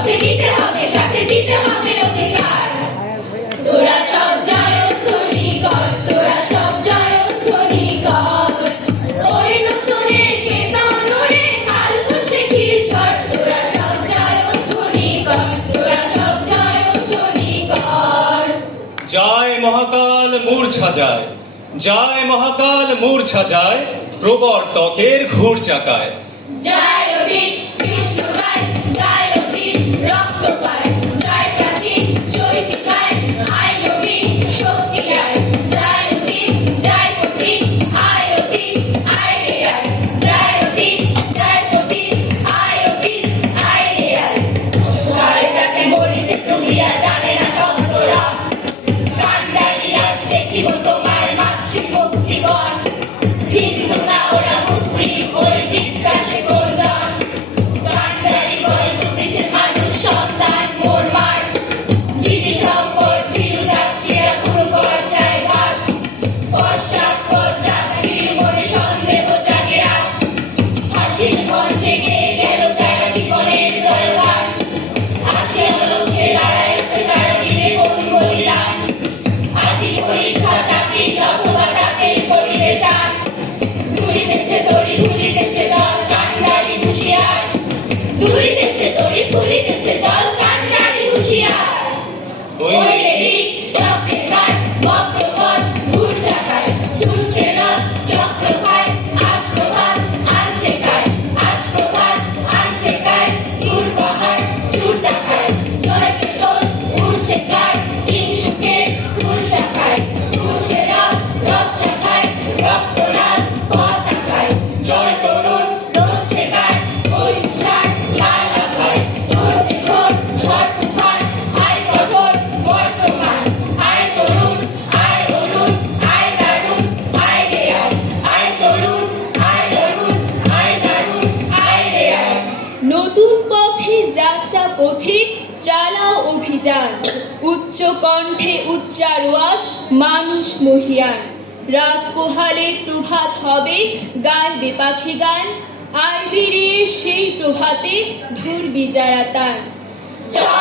পথে নিতে হবে, সাথে দিতে হবে অধিকার। তোরা সব জয়ধ্বনি কর, তোরা সব জয়ধ্বনি কর। ওই নতুনের কেতনরে কাল বৈশাখীর ঝড়। তোরা সব জয়ধ্বনি কর, তোরা সব জয়ধ্বনি কর। জয় মহাকাল মূর্ছা যায়, জয় মহাকাল মূর্ছা যায়, প্রবর্তকের ঘুর চাকায়। জয় অধিক কৃষ্ণ গায়, জয় অধিক রক্ত পায়, জয় প্রাচীন চৈতি পায়, আয় নবীন শক্তি আয়। জয় অধিক জয় পথিক, আয় অধিক আয় রে আয়। জয় অধিক জয় পথিক, আয় অধিক আয় রে আয়। সবাই যাকে বলিছে তুমিয়া জানে না সত্যরা, কান্ডারি আজ দেখিব তোমার মাতৃভক্তিগণ। হিন্দু না ওরা মুসলিম, ওই জিজ্ঞাসে কোনজন। কান্ডারি বল তুমিছে মানুষ সন্তান মোর মার। যিনি সম্পদ ফিরু যাচ্ছিরা গুরু গর্জায় বাস। পশ্চাৎপদ যাত্রীর মনে সন্দেহ জাগে আজ। হাসির মঞ্চে গেয়ে গেল যারা জীবনের জয়গান। হাসির লক্ষ্যে দাঁড়াইছে তারা দিনে কোন বলিদান। আজি পরীক্ষা জাতির অথবা জাতির করিবে চান। দুলিতেছে তরি ফুলিতেছে জল, কান্ডারি হুঁশিয়ার। দুলিতেছে তরি ফুলিতেছে জল, কান্ডারি হুঁশিয়ার। ওই রে দিক চক্রে কাট, বক্রপথ ঘুর চাকায়। ছুটছে রথ চক্র খায়, আজ প্রভাত আনছে কায়। আজ প্রভাত আনছে কায়, দূর পাহাড় চুর চাকায়। জয় কেতন উড়ছে কার, কিংসুকের ফুল শাখায়। উড়ছে রথ রথ শাখায়, রক্তলাল পতাকায়। জয় তরুণ দোলছে কার, ওই তুষার লাল আভায়। ধরছে ঘোর ঝড় তুফান, আয় কঠোর বর্তমান। আয় তরুণ আয় অরুণ, আয় দারুণ আয় রে আয়। আয় তরুণ আয় অরুণ, আয় দারুণ আয় রে আয়। নতুন পথে যাত্রা পথিক চালাও অভিযান। উচ্চ কণ্ঠে উচ্চারো আজ মানুষ মহিয়ান। রাত পোহালে প্রভাত হবে, গাইবে পাখি গান। আয় বেরিয়ে সেই প্রভাতে ধরবি যারা তান। জয়